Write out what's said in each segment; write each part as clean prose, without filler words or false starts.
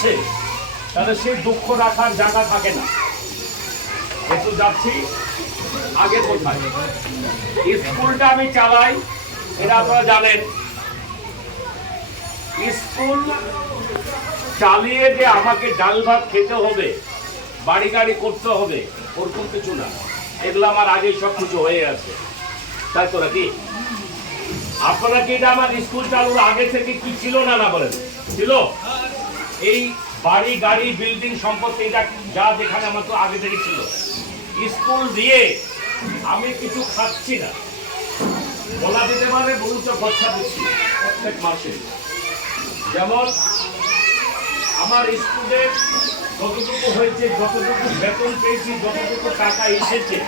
আসে তাহলে সেই দুঃখ রাখার জায়গা থাকে না। একটু যাচ্ছি আগে কোথায়। স্কুলটা আমি চালাই, এটা আপনারা জানেন। স্কুল চালিয়ে যে আমাকে ডাল ভাত খেতে হবে, বাড়ি গাড়ি করতে হবে, ওরকম কিছু না। এগুলো আমার আগেই সব কিছু হয়ে আছে, তাই তো নাকি? আপনারা কি এটা আমার স্কুল চালুর আগে থেকে কি ছিল না না বলেন? ছিল। এই বাড়ি গাড়ি বিল্ডিং সম্পত্তি এটা যা যেখানে আমার তো আগে থেকে ছিল। স্কুল দিয়ে আমি কিছু খাচ্ছি না, বলা যেতে পারে বলুন তো খরচা দিচ্ছি প্রত্যেক মাসে। যেমন আমার স্কুলের যতটুকু হয়েছে, যতটুকু বেতন পেয়েছি, যতটুকু টাকা এসেছে,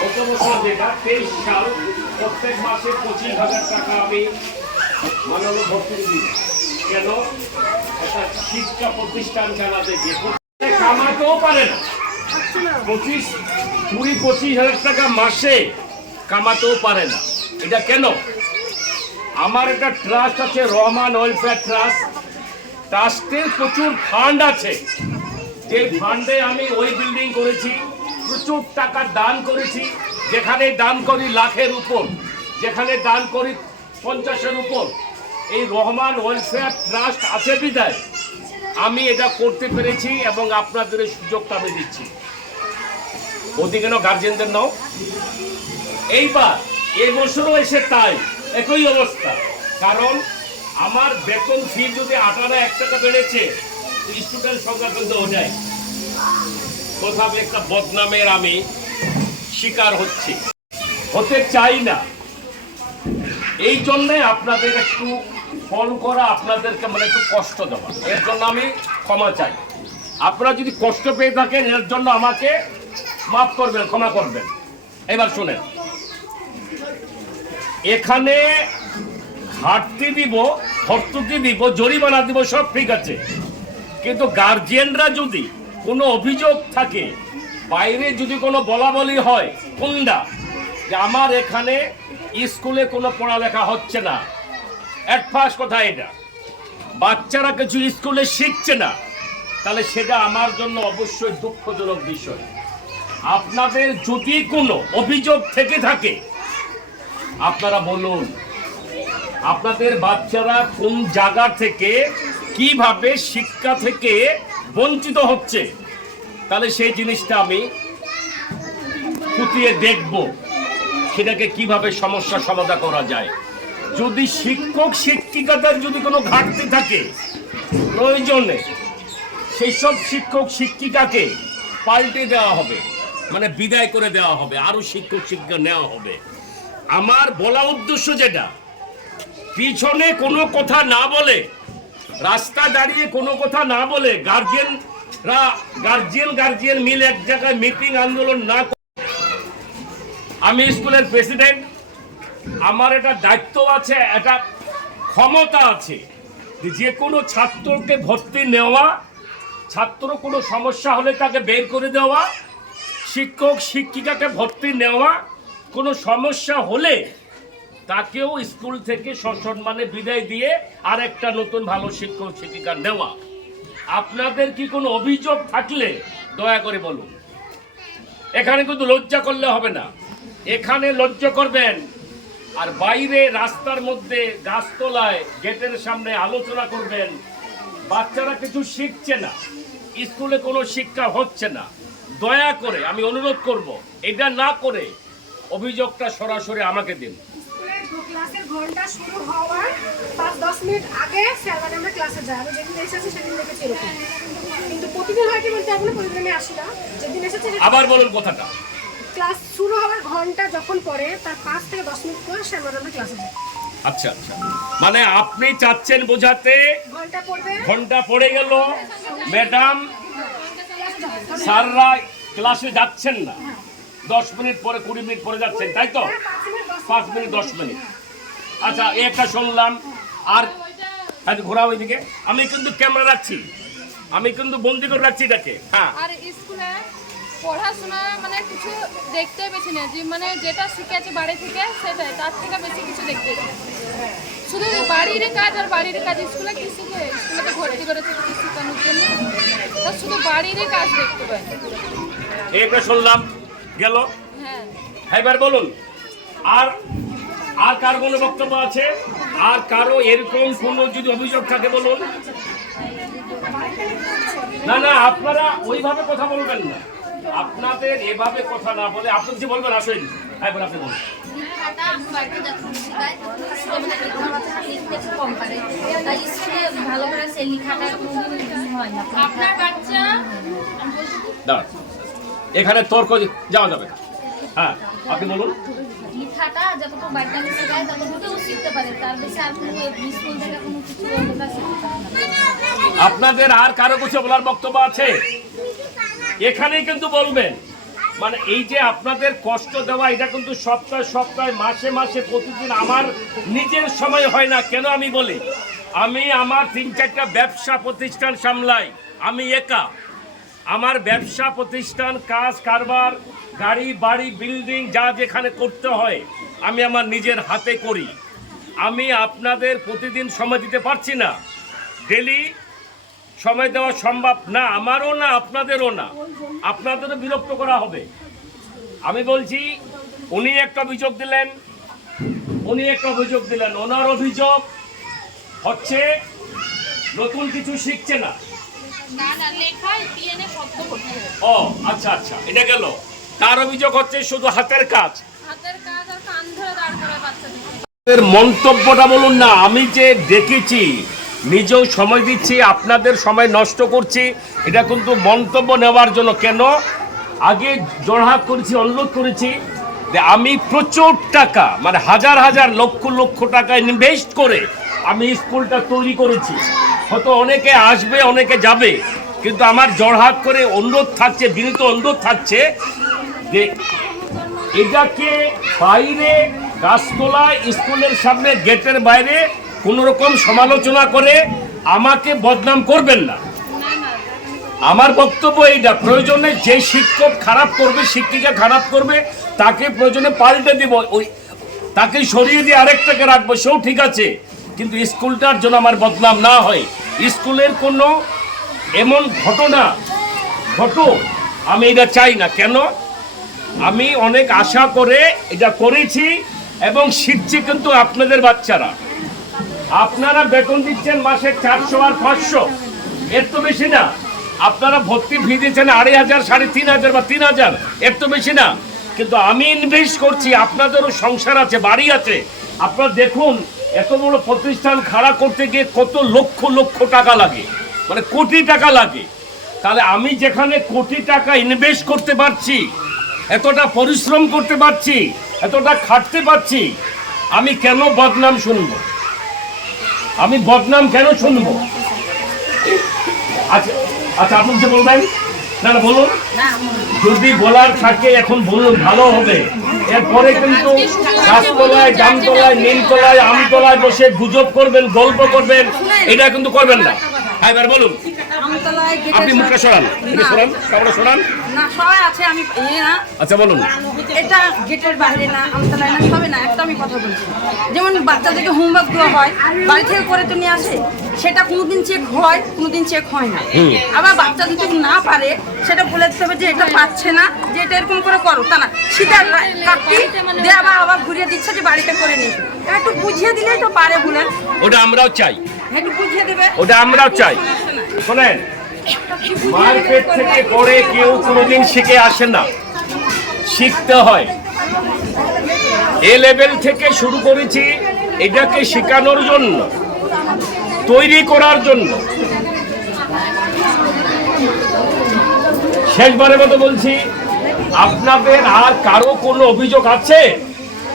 গত বছর যেটা 23 সাল, প্রত্যেক মাসে 25,000 টাকা আমি মানব ভর্তি দিই। কেন? একটা শিক্ষা প্রতিষ্ঠান চালাতে গিয়ে কামাতেও পারে না। 20-25,000 টাকা মাসে কামাতেও পারে না। এটা কেন? আমার একটা ট্রাস্ট আছে, রহমান ওয়েলফেয়ার ট্রাস্ট। ট্রাস্টের প্রচুর ফান্ড আছে, যে ফান্ডে আমি ওই বিল্ডিং করেছি, প্রচুর টাকা দান করেছি। যেখানে দান করি লাখের উপর, যেখানে দান করি 50-এর উপর। এই রহমান ওয়েলফেয়ার ট্রাস্ট আছে বিধায় আমি এটা করতে পেরেছি এবং আপনাদের এই সুযোগটা আমি দিচ্ছি। ওদিকে কেন গার্জেনদের নাও। এইবার এবছরও এসে তাই একই অবস্থা। কারণ আমার বেতন ফি যদি 18 টাকা বেড়েছে, স্টুডেন্ট সংখ্যা কিন্তু ওটাই। কোথাও একটা বদনামের আমি শিকার হচ্ছি, হতে চাই না। এই জন্যে আপনাদের একটু ফোন করা, আপনাদেরকে মানে একটু কষ্ট দেওয়া, এর জন্য আমি ক্ষমা চাই। আপনারা যদি কষ্ট পেয়ে থাকেন এর জন্য আমাকে মাফ করবেন, ক্ষমা করবেন। এবার শুনেন, এখানে ঘাটতি দিব, ভর্তুকি দিব, জরিমানা দিব, সব ঠিক আছে। কিন্তু গার্জিয়ানরা যদি কোনো অভিযোগ থাকে, বাইরে যদি কোনো বলা বলি হয় কোনটা যে আমার এখানে স্কুলে কোনো পড়ালেখা হচ্ছে না, ফার্স্ট কথা এটা, বাচ্চারা কিছু স্কুলে শিখছে না, তাহলে সেটা আমার জন্য অবশ্যই দুঃখজনক বিষয়। আপনাদের যদি কোনো অভিযোগ থেকে থাকে আপনারা বলুন, আপনাদের বাচ্চারা কোন জায়গা থেকে কিভাবে শিক্ষা থেকে বঞ্চিত হচ্ছে, তাহলে সেই জিনিসটা আমি খুঁটিয়ে দেখব, সেটাকে কিভাবে সমস্যা সমাধান করা যায়। যদি শিক্ষক শিক্ষিকাদের যদি কোনো ঘাটতি থাকে, প্রয়োজনে সেই সব শিক্ষক শিক্ষিকাকে পাল্টে দেওয়া হবে, মানে বিদায় করে দেওয়া হবে, আরো শিক্ষক শিক্ষিকা নেওয়া হবে। আমার বলা উদ্দেশ্য যেটা, পিছনে কোনো কথা না বলে, রাস্তা দাঁড়িয়ে কোনো কথা না বলে, গার্জিয়ান মিলে এক জায়গায় মিটিং আন্দোলন না করে, আমি স্কুলের প্রেসিডেন্ট, আমার একটা দায়িত্ব আছে, একটা ক্ষমতা আছে যে কোনো ছাত্রকে ভর্তি নেওয়া, ছাত্র কোনো সমস্যা হলে তাকে বের করে দেওয়া, শিক্ষক শিক্ষিকাকে ভর্তি নেওয়া, কোনো সমস্যা হলে তাকেও স্কুল থেকে সসম্মানে বিদায় দিয়ে আর একটা নতুন ভালো শিক্ষক শিক্ষিকা নেওয়া। আপনাদের কি কোনো অভিযোগ থাকলে দয়া করে বলুন। এখানে কিন্তু লজ্জা করলে হবে না, এখানে লজ্জা করবেন। আর বাইরে রাস্তার মধ্যে গাছতলায় গেটের সামনে আলোচনা করবেন, বাচ্চারা কিছু শিখছে না, স্কুলে কোনো শিক্ষা হচ্ছে না, দয়া করে আমি অনুরোধ করব এটা না করে অভিযোগটা সরাসরি আমাকে দিন। ক্লাসের ঘন্টা শুরু হওয়ার 5-10 মিনিট আগে স্যার ম্যাডামরা ক্লাসে যায়। আমি যেদিন এসেছি সেদিন দেখেছি এরকম, কিন্তু প্রতিদিন হয় কি বলতে এখনো প্রতিদিন আমি আসি না। যেদিন এসেছি আবার বলুন কথাটা। ক্লাস শুরু হওয়ার ঘন্টা যখন পরে তার 5 থেকে 10 মিনিট পর স্যার ম্যাডামরা ক্লাসে যায়। আচ্ছা আচ্ছা, মানে আপনি চাচ্ছেন বোঝাতে ঘন্টা পড়ে গেল, ম্যাডাম স্যাররা ক্লাসে যাচ্ছেন না, 10 মিনিট পরে 20 মিনিট পরে যাচ্ছেন, তাই তো? 5 মিনিট 10 মিনিট। আচ্ছা, একটা শুনলাম। আর ঘোরা ওইদিকে, আমি কিন্তু ক্যামেরা রাখছি, আমি কিন্তু বন্দি করে রাখছি এটাকে। হ্যাঁ, আর স্কুলে পড়াশোনা মানে কিছু কিছু দেখতে পেয়েছি না, যে মানে যেটা শিখেছে বাড়ি থেকে সেটাই, তার থেকে বেশি কিছু দেখতে পেয়েছি না। শুধু বাড়ির কাজ আর বাড়ির কাজ। স্কুলে কি শিখে, স্কুলে তো ভর্তি করেছে কিছু শেখানোর জন্য, তা শুধু বাড়ির কাজ দেখতে পাই। এটা শুনলাম গেল। হ্যাঁ, এবার বলুন, আর আর কার কোনো বক্তব্য আছে? আর কারো এরকম কোনো যদি অভিযোগ থাকে বলুন। না না, আপনারা ওইভাবে কথা বলবেন না, আপনাদের এভাবে কথা না বলে আপনি যে বলবেন আসেন। এবার আপনি বলুন। আপনার বাচ্চা দাঁড়ান, এখানে তর্ক যাওয়া যাবে না। হ্যাঁ, আপনি বলুন। লিখাটা যতটুকু বাড়িতে আমি শেখাই ততটুকুও শিখতে পারে, তার বেশি আর কোনো স্কুল থেকে কোনো কিছু ওটা শিখতে পারে না। আপনাদের আর কারো কিছু বলার বক্তব্য আছে? এখানেই কিন্তু বলবেন। মানে এই যে আপনাদের কষ্ট দেওয়া, এটা কিন্তু সপ্তাহে সপ্তাহে, মাসে মাসে, প্রতিদিন আমার নিজের সময় হয় না। কেন আমি বলি, আমি আমার 3-4টা ব্যবসা প্রতিষ্ঠান সামলাই, আমি একা। আমার ব্যবসা প্রতিষ্ঠান, কাজ কারবার, গাড়ি বাড়ি বিল্ডিং যা যেখানে করতে হয় আমি আমার নিজের হাতে করি। আমি আপনাদের প্রতিদিন সময় দিতে পারছি না, ডেলি সময় দেওয়া সম্ভব না, আমারও না আপনাদেরও না। আপনাদেরও বিরক্ত করা হবে। আমি বলছি, উনি একটা অভিযোগ দিলেন, ওনার অভিযোগ হচ্ছে নতুন কিছু শিখছে না। না না, লেখা পিএনএ শব্দ করতে হবে। ও আচ্ছা আচ্ছা, এটা গেল। তার অভিযোগ হচ্ছে শুধু হাতের কাজ। হাতের কাজ আর কান ধরে দাঁড় করে বাচ্চাদের। আপনাদের মন্তব্যটা বলুন না। আমি যে দেখেছি, নিজেও সময় দিচ্ছি, আপনাদের সময় নষ্ট করছি, এটা কিন্তু মন্তব্য নেওয়ার জন্য কেন। আগে জোড়হাত করেছি, অনুরোধ করেছি যে আমি প্রচুর টাকা, মানে হাজার হাজার লক্ষ লক্ষ টাকা ইনভেস্ট করে আমি স্কুলটা তৈরি করেছি। হয়তো অনেকে আসবে, অনেকে যাবে, কিন্তু আমার জোড়হাত করে অনুরোধ থাকছে, বিনীত অনুরোধ থাকছে যে এটাকে বাইরে গাছতলায়, স্কুলের সামনে, গেটের বাইরে কোন রকম সমালোচনা করে আমাকে বদনাম করবেন না। আমার বক্তব্য এইটা, প্রয়োজনে যে শিক্ষক খারাপ করবে, শিক্ষিকা খারাপ করবে, তাকে প্রয়োজনে পাল্টে দিব, ওই তাকে সরিয়ে দিয়ে আরেকটাকে রাখবো, সেও ঠিক আছে, কিন্তু স্কুলটার জন্য আমার বদনাম না হয়। স্কুলের কোনো এমন ঘটনা ঘটুক আমি এটা চাই না। কেন? আমি অনেক আশা করে এটা করেছি এবং শিখছি, কিন্তু আপনাদের বাচ্চারা, আপনারা বেতন দিচ্ছেন মাসে 400 আর 500, এর তো বেশি না। আপনারা ভর্তি ফি দিচ্ছেন 2500, 3500 বা 3000, এর তো বেশি না। কিন্তু আমি ইনভেস্ট করছি, আপনাদেরও সংসার আছে, বাড়ি আছে। আপনারা দেখুন, এত বড় প্রতিষ্ঠান খাড়া করতে গিয়ে কত লক্ষ লক্ষ টাকা লাগে, মানে কোটি টাকা লাগে। তাহলে আমি যেখানে কোটি টাকা ইনভেস্ট করতে পারছি, এতটা পরিশ্রম করতে পারছি, এতটা খাটতে পারছি, আমি কেন বদনাম শুনবো? আমি বদনাম কেন শুনবো? আচ্ছা আচ্ছা, আপনি যে বলবেন, না না বলুন, যদি বলার থাকে এখন বলুন, ভালো হবে। এরপরে কিন্তু গাছতলায়, জামতলায়, নিমতলায়, আমতলায় বসে গুজব করবেন, গল্প করবেন, এটা কিন্তু করবেন না। এবার বলুন, আপনি মুখটা সরান, এটা সরান, কাপড়টা সরান। না, সবাই আছে, আমি না। আচ্ছা বলুন। এটা গেটের বাইরে না, আমতলায় না, সবে না। একটা আমি কথা বলছি, যেমন বাচ্চাদেরকে হোমওয়ার্ক দেওয়া হয়, বাড়ি থেকে করে তো নিয়ে আসে, সেটা কোনোদিন চেক হয়, কোনোদিন চেক হয় না। আবার বাচ্চা যদি না পারে, সেটা বলে দিতে হবে যে এটা পাচ্ছে না, যে এটা এরকম করে করো, তা না সিধা কাটতি দিয়ে আবার ঘুরিয়ে দিচ্ছে যে বাড়িতে করে নিয়ে। একটু বুঝিয়ে দিলেই তো পারে বলেন। ওটা আমরাও চাই, একটু বুঝিয়ে দেবে, ওটা আমরাও চাই। শোনেন, মার্কেট থেকে পড়ে কেউ কোনোদিন শিখে আসে না, শিখতে হয়। এ লেভেল থেকে শুরু করেছি, এটাকে শেখানোর জন্য, তৈরি করার জন্য। শেষবারের মতো বলছি, আপনাদের আর কারো কোনো অভিযোগ আছে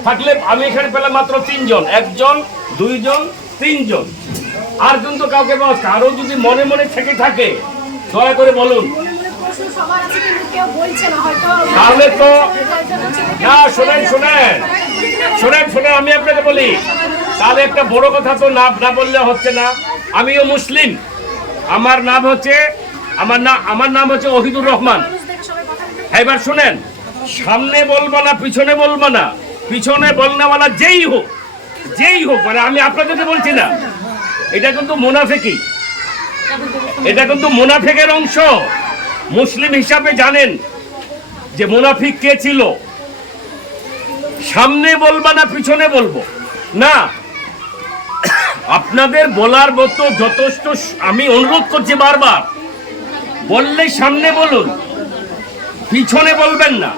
থাকলে, আমি এখানে পেলাম মাত্র 3 জন, 1 জন 2 জন 3 জন, আর কিন্তু কাউকে কারো যদি মনে মনে থেকে থাকে দয়া করে বলুন। তাহলে তো না, শোনেন শোনেন শোনেন শোনেন, আমি আপনাকে বলি, তাহলে একটা বড় কথা তো না বললে হচ্ছে না। আমিও মুসলিম, আমার নাম হচ্ছে ওহিদুর রহমান। এবার শুনেন, সামনে বলবো না পিছনে বলবো না, পিছনে বলনেওয়ালা যেই হোক মানে আমি আপনাদেরকে বলছি না, এটা কিন্তু মুনাফিকি, এটা কিন্তু মুনাফিকের অংশ। মুসলিম হিসাবে জানেন যে মুনাফিক কে ছিল। সামনে বলবা না পিছনে বলবো না, আপনাদের বলার মতো যথেষ্ট। আমি অনুরোধ করছি বারবার, বললে সামনে বলুন, পিছনে বলবেন না।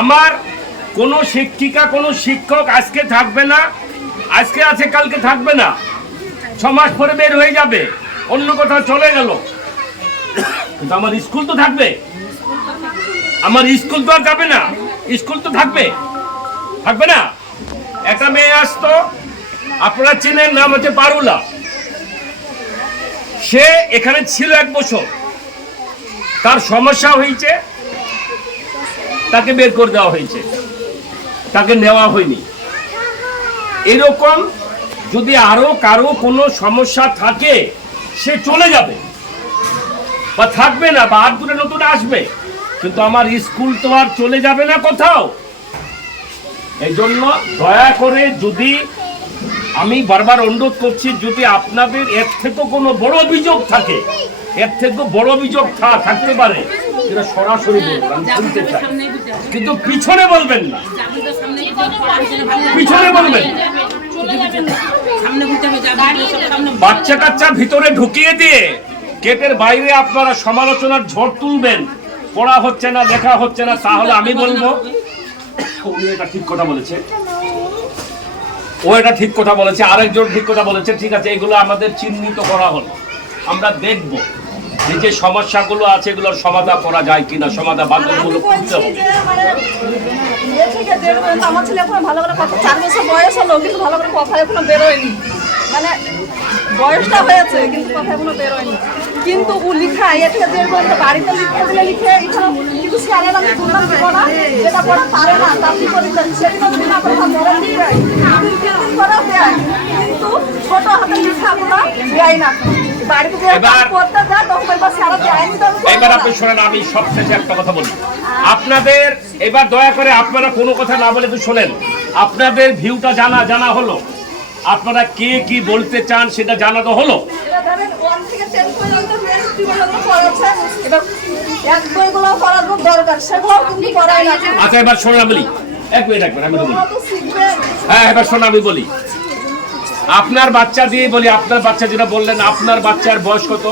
আমার কোনো শিক্ষিকা কোনো শিক্ষক আজকে থাকবে না, আজকে আছে কালকে থাকবে না, 6 মাস পরে বের হয়ে যাবে, অন্য কোথাও চলে গেল, কিন্তু আমার স্কুল তো থাকবে, আমার স্কুল তো আর যাবে না, স্কুল তো থাকবে না। একটা মেয়ে আসতো, আপনারা চেনেন, নাম হচ্ছে পারুলা। সে এখানে ছিল 1 বছর, তার সমস্যা হয়েছে, তাকে বের করে দেওয়া হয়েছে, তাকে নেওয়া হয়নি। এরকম যদি আরো কারো কোনো সমস্যা থাকে, সে চলে যাবে বা থাকবে না, বা আর দূরে নতুন আসবে, কিন্তু আমার স্কুল তো আর চলে যাবে না কোথাও। এই জন্য দয়া করে, যদি আমি বারবার অনুরোধ করছি, যদি আপনাদের এর থেকে কোনো বড় অভিযোগ থাকে, এর থেকে বড় অভিযোগ থাকতে পারে, সেটা সরাসরি বলবেন, আমি শুনতে চাই, কিন্তু পিছনে বলবেন না, পিছনে বলবেন। বাচ্চা কাচ্চা ভিতরে ঢুকিয়ে দিয়ে গেটের বাইরে আপনারা সমালোচনার ঝড় তুলবেন, পড়া হচ্ছে না, লেখা হচ্ছে না, তাহলে আমি বলবো উনি এটা ঠিক কথা বলেছে, ও এটা ঠিক কথা বলেছে, আরেকজন ঠিক কথা বলেছে, ঠিক আছে, এগুলো আমাদের চিহ্নিত করা হলো। আমরা দেখব যে সমস্যাগুলো আছে এগুলোর সমাধান করা যায় কিনা, সমাধান বাধ্যগুলো করতে হবে। আমার ছেলে এখন ভালো করে কথা, 4 বছর বয়স হলো, কিন্তু ভালো করে কথা এখনো বেরোয়নি, মানে বয়সটা হয়েছে কিন্তু কথা এখনো বেরোয়নি। কিন্তু ও লিখা এর থেকে বাড়িতে লিখতে দিলে লিখে, এখানে কিন্তু স্যারের আমি শুনলাম পড়া, যেটা পড়া পারে না, তার বিপরীতে সেটা না কথা বলে দিয়ে করা দেয়, কিন্তু ছোট হাতে লেখাগুলো দেয় না। বাড়িতে যে পড়তে যায় তখন স্যার দেয়নি। এবার আপনি শোনেন, আমি সবশেষে একটা কথা বলি আপনাদের। এবার দয়া করে আপনারা কোনো কথা না বলে তো শোনেন, আপনাদের ভিউটা জানা হলো, আপনারা কে কি বলতে চান সেটা জানানো হলো। আচ্ছা, এবার শোনেন, আমি বলি, এক মিনিট আমি বলি, হ্যাঁ এবার শোনেন আমি বলি, আপনার বাচ্চা দিয়ে বলি, আপনার বাচ্চা যেটা বললেন, আপনার বাচ্চার বয়স কত?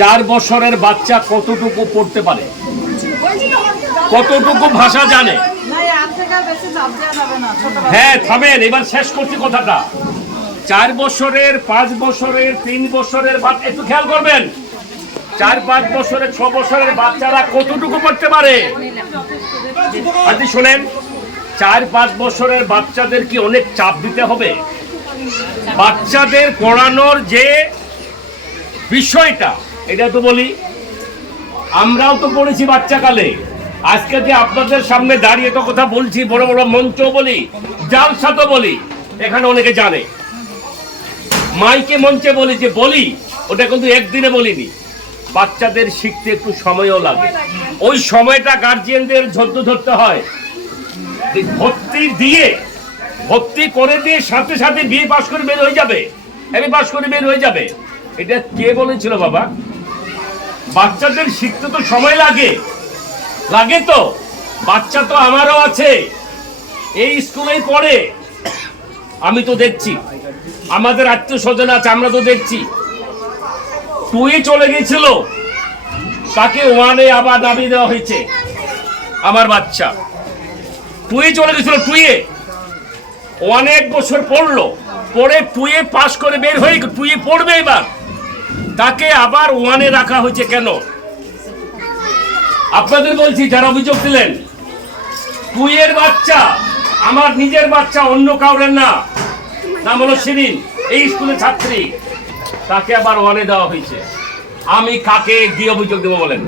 4 বছরের বাচ্চা কতটুকু পড়তে পারে, কতটুকু ভাষা জানে? হ্যাঁ থামেন, এবার শেষ করছি কথাটা। 4 বছরের, 5 বছরের, 3 বছরের বাচ্চা, একটু খেয়াল করবেন, 4-5 বছরের, 6 বছরের বাচ্চারা কতটুকু পড়তে পারে? আপনি শোনেন, 4-5 বছরের বাচ্চাদের কি অনেক চাপ দিতে হবে? বাচ্চাদের পড়ানোর যে বিষয়টা, এটা তো বলি, আমরাও তো পড়েছি বাচ্চাকালে। আজকে যে আপনাদের সামনে দাঁড়িয়ে তো কথা বলছি, বড় বড় মঞ্চ বলি, জালসা তো বলি, এখানে অনেকে জানে, মাইকে মঞ্চে বলি, যে বলি ওটা কিন্তু একদিনে বলিনি। বাচ্চাদের শিখতে একটু সময়ও লাগে, ওই সময়টা গার্জিয়ানদের ধরতে হয়। ভর্তি করে দিয়ে সাথে সাথে বিএ পাস করে বের হয়ে যাবে, এমএ পাস করে বের হয়ে যাবে, এটা কে বলেছিল বাবা? বাচ্চাদের শিখতে তো সময় লাগে তো। বাচ্চা তো আমারও আছে, এই স্কুলেই পড়ে, আমি তো দেখছি, আমাদের আত্মীয় স্বজন আছে, আমরা তো দেখছি। 2 চলে গেছিল, তাকে 1 আবার নামিয়ে দেওয়া হয়েছে। আমার বাচ্চা 2 চলে গেছিল, 2 অনেক বছর পড়লো, পড়ে 2 পাস করে বের হয়ে 2 পড়বে, এবার তাকে আবার 1 রাখা হয়েছে কেন? আপনাদের বলছি, যারা অভিযোগ দিলেন, 2 বাচ্চা আমার নিজের বাচ্চা, অন্য কাউরের না, নাম হলো শিরিন, এই স্কুলের ছাত্রী, তাকে আবার 1 দেওয়া হয়েছে। আমি কাকে দিয়ে অভিযোগ দেবো বলেন?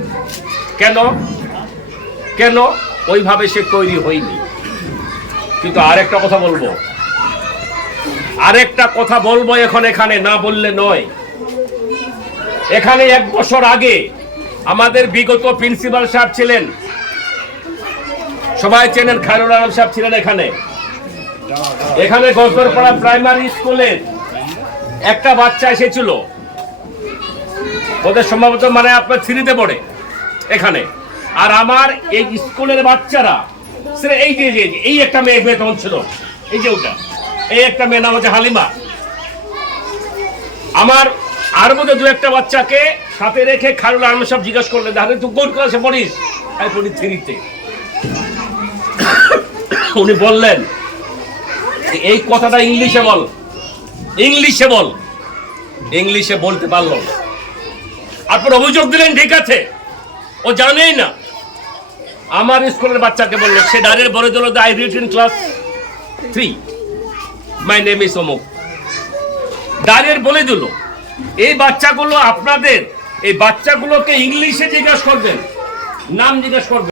কেন ওইভাবে সে তৈরি হয়নি। কিন্তু আরেকটা কথা বলবো এখন, এখানে না বললে নয়। এখানে 1 বছর আগে আমাদের বিগত প্রিন্সিপাল সাহেব ছিলেন, সবাই চেনেন, খায়রুল আলম সাহেব ছিলেন এখানে। এখানে গজরপাড়া প্রাইমারি স্কুলের একটা বাচ্চা এসেছিল, ওদের সম্ভবত মানে আপনার 3-তে পড়ে এখানে। আর আমার এই স্কুলের বাচ্চারা সেটা এই যে এই একটা মেয়ে তখন ছিল, এই যে ওটা, এই একটা মেয়ে নাম হচ্ছে হালিমা। আমার আর মধ্যে 2-একটা বাচ্চাকে সাথে রেখে খায়রুল আলম সাহেব জিজ্ঞাসা করলেন, তাহলে তুই কোন ক্লাসে পড়িস? আমি পড়ি 3-তে। উনি বললেন এই কথাটা ইংলিশে বল, ইংলিশে বল। ইংলিশে বলতে পারলো না। আপনার অভিযোগ দিলেন, ঠিক আছে, ও জানেই না। আমার স্কুলের বাচ্চাকে বললো, সে ডাইরেক্ট বলে দিল, I read in class 3, my name is অমুক। ডাইরেক্ট বলে দিল। এই বাচ্চাগুলো আপনাদের, এই বাচ্চাগুলোকে ইংলিশে জিজ্ঞাসা করবেন, নাম জিজ্ঞাসা করবেন।